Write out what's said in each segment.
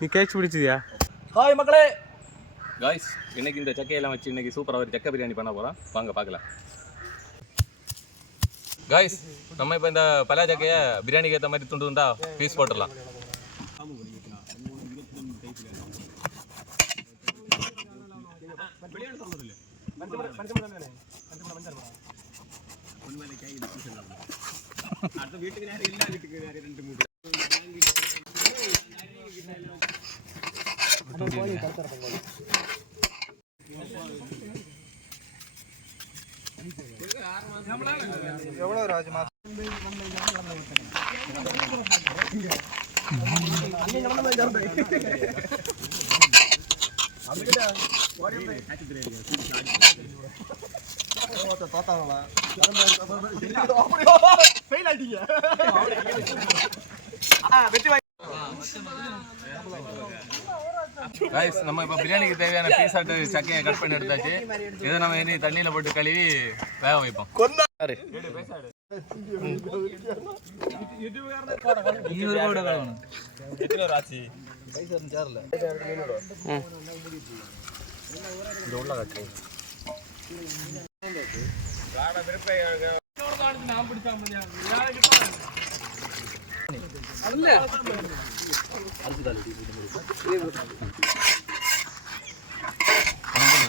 நீ catch பிடிச்சியா? Hi மக்களே, guys இன்னைக்கு இந்த சக்கையெல்லாம் வச்சு இன்னைக்கு சூப்பராக ஒரு சக்கை பிரியாணி பண்ண போகிறோம். வாங்க பார்க்கலாம். காய்ஸ் நம்ம இப்போ இந்த பலா சக்கையை பிரியாணிக்கு ஏற்ற மாதிரி துண்டு துண்டா பீஸ் போட்டுடலாம். எவ்வளோ ராஜ்மா गाइस நம்ம இப்ப பிரியாணிக்கு தேவையான பீஸ் ஆட்டு சக்கையை கட் பண்ணி எடுத்தாச்சு. இதை நம்ம இனி தண்ணியில போட்டு கழுவி வேக வைப்போம்.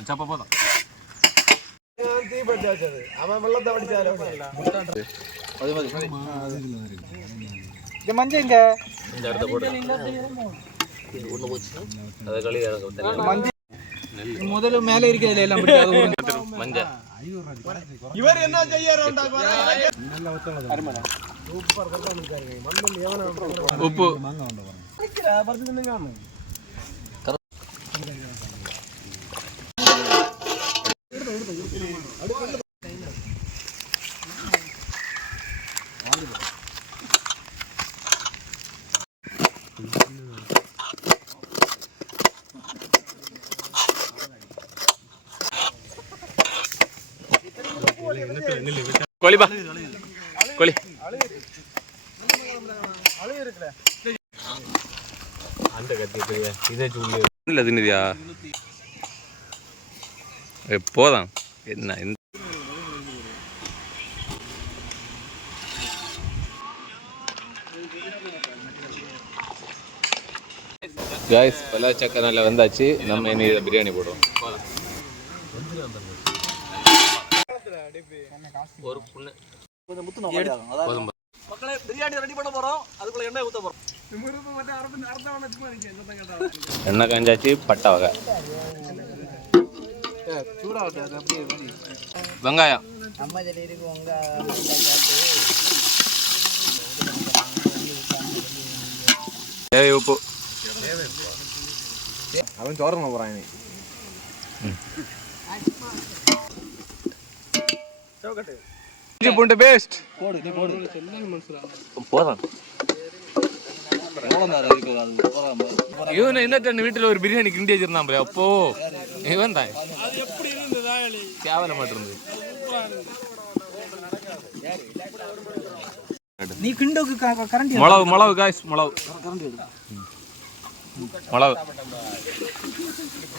சப்ப போதும். மஞ்சள் இங்க இந்த இடத்த போட்டு அதை கழுவி முதல்ல மேலே இருக்கிறதுல எல்லாம் மஞ்சள் இவர் என்ன செய்யறாரு? உப்பு கோழிப்பா கோழி அந்த கத்தி இதே சொல்லு இல்லை தின்னுதியா போதான் என்ன இந்த காய்ஸ் பலா சக்கை நல்லா வந்தாச்சு. நம்ம இனி இதை பிரியாணி போடுவோம். ஒரு புண்ணு மக்களே பிரியாணி ரெடி பண்ண போறோம். அதுக்குள்ள எண்ணெய் ஊத்த போறோம். எண்ணெய் காஞ்சாச்சு. பட்டை வகை, வெங்காயம், தேவை உப்பு. அவன் சோறு போறான். பூண்டு பேஸ்ட் போதும். இவன் என்ன வீட்டுல ஒரு பிரியாணி கிண்டி வச்சிருந்தான் பாரு. அப்போ இவன் தான் கேவல மாட்டிருந்து. நீ கிண்டோக்கு கரண்ட் மிளகு காய்ஸ், மிளகு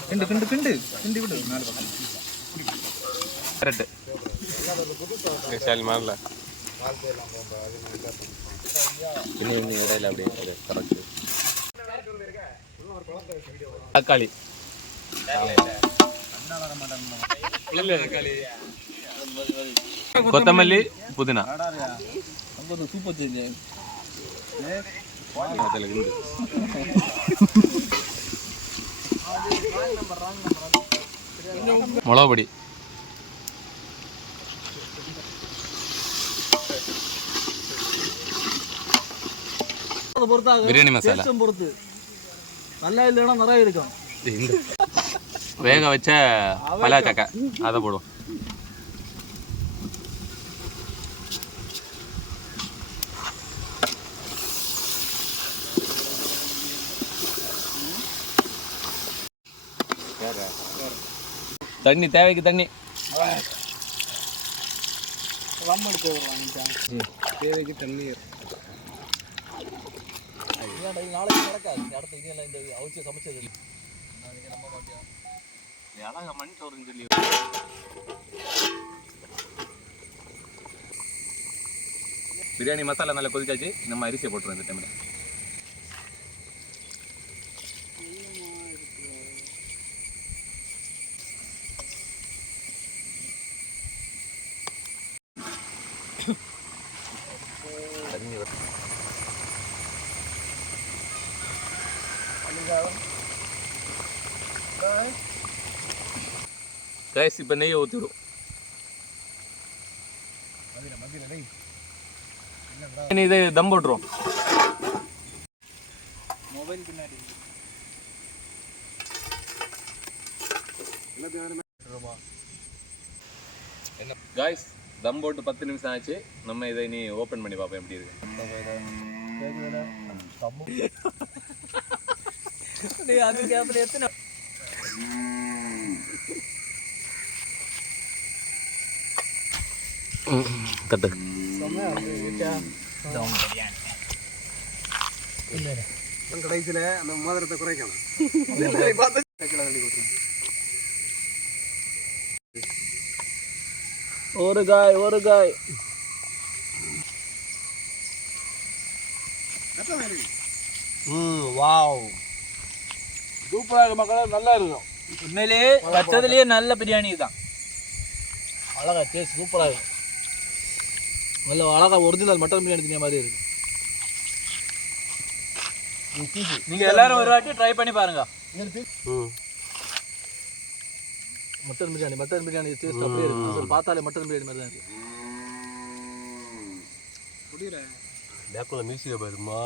கிண்டு கிண்டு கிண்டு கிண்டி விடு. நாலு பக்கம் கரெக்ட். மாறல இன்னும் இடையில அப்படியே கரெக்ட். தக்காளி, கொத்தமல்லி, புதினா. மிளகு பொடி, பிரியாணி மசாலா பொறுத்து நல்லா இல்லைன்னா நிறைய இருக்கும். வேக வச்ச பலா சக்கை அதை போடுவோம். தண்ணி தேவைக்கு தண்ணி. தேவைக்கு தண்ணீர். ஏன்டா இது நாளைக்கு நடக்காது இந்த இடத்துல இனி எல்லாம் இந்த அவிச்சு சமைச்சது இல்லை நீங்க நம்ப மாட்டியா அழகா மண் சோறுன்னு சொல்லி பிரியாணி மசாலா நல்லா கொதிச்சாச்சு நம்ம அரிசியை போட்டுருவோம் இந்த டைமில். கைஸ் இப்போ நெய்யை ஊற்றிடும். இது தம் போட்டுரும். மொபைல் பின்னாடி என்ன காய்ஸ் தம் போட்டு 10 நிமிஷம் ஆச்சு. நம்ம இதை இனி ஓப்பன் பண்ணி பார்ப்போம் எப்படி இருக்கு. அதுக்கு அப்புறம் எத்தனை தட்டு கடைசியில அந்த மோதிரத்தை குறைக்கணும். ஒரு காய் வாவ் சூப்பரா இருக்கு மக்களே, நல்லா இருக்கும். உண்மையிலேயே வச்சதுலயே நல்ல பிரியாணி தான். அழகா டேஸ்ட் சூப்பரா இருக்கும். நல்ல அழகா ஒரிஜினல் மட்டன் பிரியாணி திங்க மாதிரி இருக்கு. நீங்க எல்லாரும் ஒரு வாட்டி ட்ரை பண்ணி பாருங்க. மட்டன் பிரியாணி டேஸ்ட் அப்படியே இருக்கு. அது பார்த்தாலே மட்டன் பிரியாணி மாதிரி தான் இருக்கு. புடிறே பேக்குள்ள மியூசிக் பாருமா.